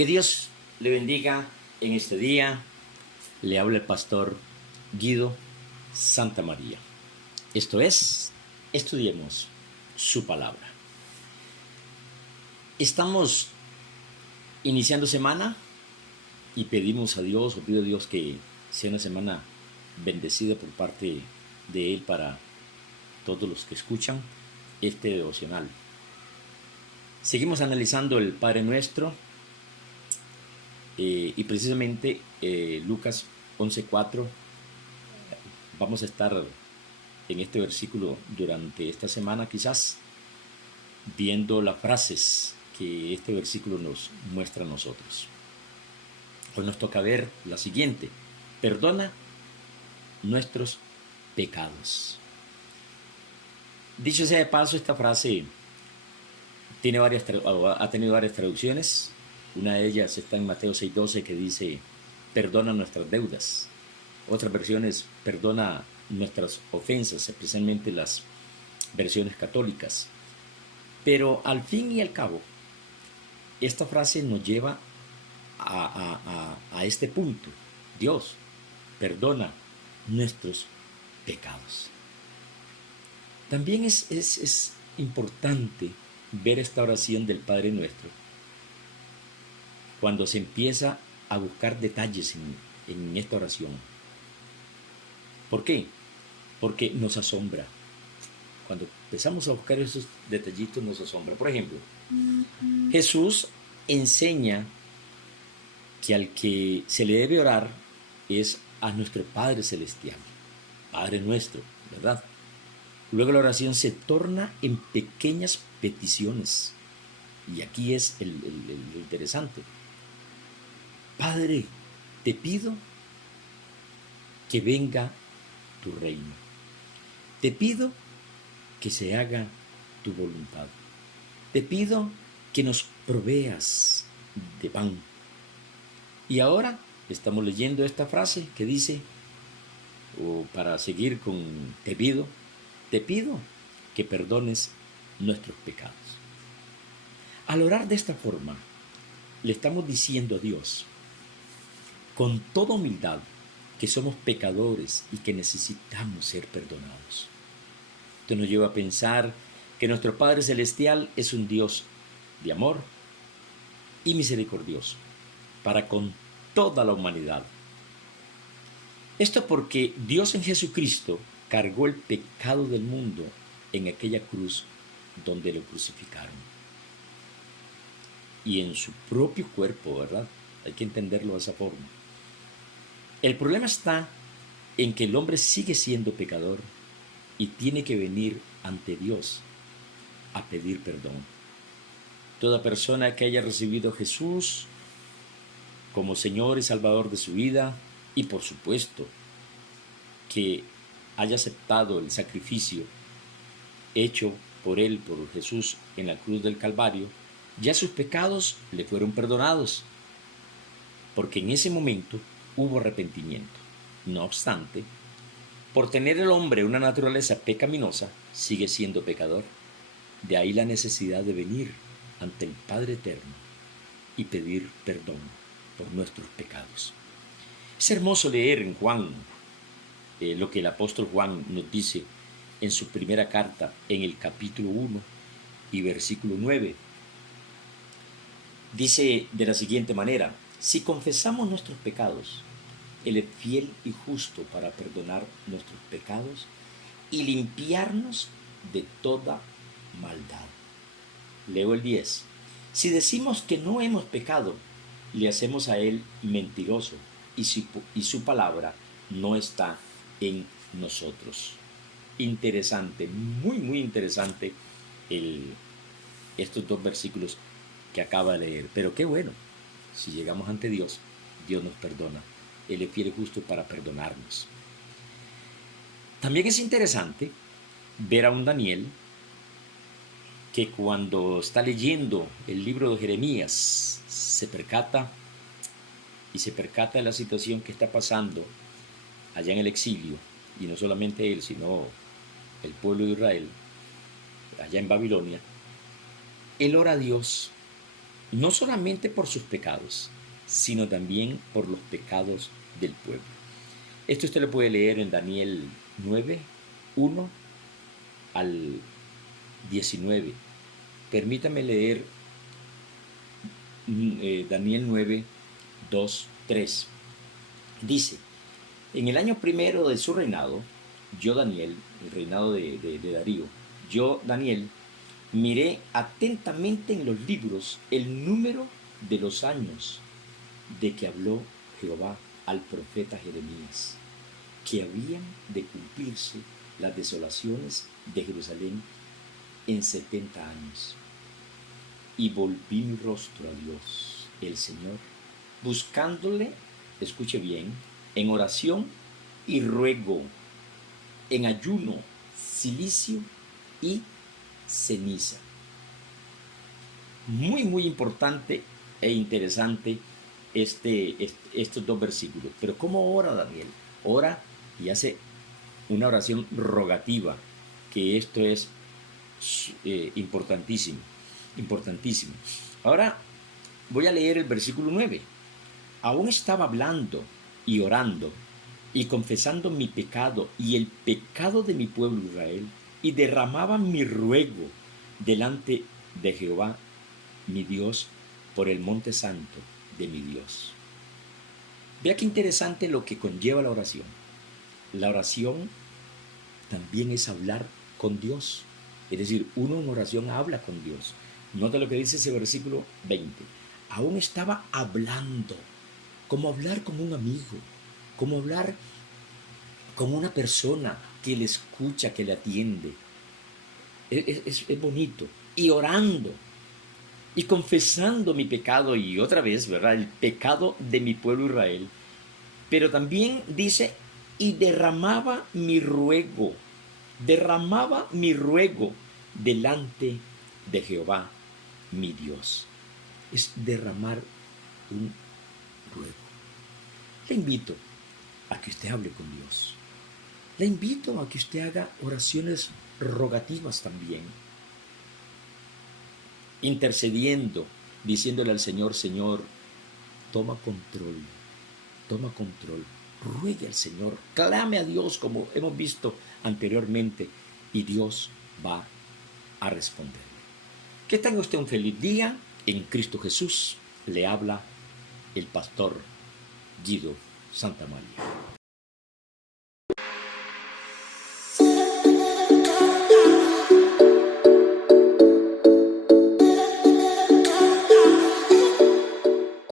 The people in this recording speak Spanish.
Que Dios le bendiga en este día. Le habla el pastor Guido Santa María. Esto es, estudiemos su palabra. Estamos iniciando semana y pedimos a Dios, o pido a Dios que sea una semana bendecida por parte de Él para todos los que escuchan este devocional. Seguimos analizando el Padre Nuestro y precisamente Lucas 11:4. Vamos a estar en este versículo durante esta semana, quizás viendo las frases que este versículo nos muestra a nosotros. Hoy nos toca ver la siguiente: perdona nuestros pecados. Dicho sea de paso, esta frase ha tenido varias traducciones. Una de ellas está en Mateo 6:12, que dice: perdona nuestras deudas. Otras versiones: perdona nuestras ofensas, especialmente las versiones católicas. Pero al fin y al cabo, esta frase nos lleva a este punto: Dios, perdona nuestros pecados. También es importante ver esta oración del Padre Nuestro cuando se empieza a buscar detalles en esta oración. ¿Por qué? Porque nos asombra. Cuando empezamos a buscar esos detallitos nos asombra. Por ejemplo, Jesús enseña que al que se le debe orar es a nuestro Padre Celestial, Padre Nuestro, ¿verdad? Luego la oración se torna en pequeñas peticiones. Y aquí es lo interesante. Padre, te pido que venga tu reino. Te pido que se haga tu voluntad. Te pido que nos proveas de pan. Y ahora estamos leyendo esta frase que dice, o para seguir con te pido que perdones nuestros pecados. Al orar de esta forma, le estamos diciendo a Dios, con toda humildad, que somos pecadores y que necesitamos ser perdonados. Esto nos lleva a pensar que nuestro Padre Celestial es un Dios de amor y misericordioso para con toda la humanidad. Esto porque Dios en Jesucristo cargó el pecado del mundo en aquella cruz donde lo crucificaron. Y en su propio cuerpo, ¿verdad? Hay que entenderlo de esa forma. El problema está en que el hombre sigue siendo pecador y tiene que venir ante Dios a pedir perdón. Toda persona que haya recibido a Jesús como Señor y Salvador de su vida, y por supuesto que haya aceptado el sacrificio hecho por él, por Jesús en la cruz del Calvario, ya sus pecados le fueron perdonados, porque en ese momento hubo arrepentimiento. No obstante, por tener el hombre una naturaleza pecaminosa, sigue siendo pecador. De ahí la necesidad de venir ante el Padre Eterno y pedir perdón por nuestros pecados. Es hermoso leer en Juan lo que el apóstol Juan nos dice en su primera carta, en el capítulo 1 y versículo 9. Dice de la siguiente manera: si confesamos nuestros pecados, Él es fiel y justo para perdonar nuestros pecados y limpiarnos de toda maldad. Leo el 10. Si decimos que no hemos pecado, le hacemos a Él mentiroso y su palabra no está en nosotros. Interesante, muy interesante estos dos versículos que acaba de leer. Pero qué bueno, si llegamos ante Dios, Dios nos perdona. Él es fiel y justo para perdonarnos. También es interesante ver a un Daniel que cuando está leyendo el libro de Jeremías se percata de la situación que está pasando allá en el exilio, y no solamente él, sino el pueblo de Israel, allá en Babilonia. Él ora a Dios no solamente por sus pecados, sino también por los pecados del pueblo. Esto usted lo puede leer en Daniel 9, 1 al 19. Permítame leer Daniel 9, 2, 3. Dice: en el año primero de su reinado, yo Daniel, el reinado de Darío, yo Daniel, miré atentamente en los libros el número de los años de que habló Jehová al profeta Jeremías, que habían de cumplirse las desolaciones de Jerusalén en 70 años. Y volví mi rostro a Dios, el Señor, buscándole, escuche bien, en oración y ruego, en ayuno, cilicio y ceniza. Muy, muy importante e interesante estos dos versículos. Pero ¿cómo ora Daniel? Ora y hace una oración rogativa, que esto es importantísimo, importantísimo. Ahora voy a leer el versículo 9. Aún estaba hablando y orando y confesando mi pecado y el pecado de mi pueblo Israel, y derramaba mi ruego delante de Jehová, mi Dios, por el monte santo de mi Dios. Vea qué interesante lo que conlleva la oración. La oración también es hablar con Dios. Es decir, uno en oración habla con Dios. Nota lo que dice ese versículo 20. Aún estaba hablando, como hablar con un amigo, como hablar con una persona que le escucha, que le atiende. Es bonito. Y orando y confesando mi pecado, y otra vez, ¿verdad?, el pecado de mi pueblo Israel. Pero también dice, y derramaba mi ruego delante de Jehová, mi Dios. Es derramar un ruego. Le invito a que usted hable con Dios. Le invito a que usted haga oraciones rogativas también, intercediendo, diciéndole al Señor: Señor, toma control, ruegue al Señor, clame a Dios como hemos visto anteriormente, y Dios va a responder. Que tenga usted un feliz día en Cristo Jesús. Le habla el pastor Guido Santamaría.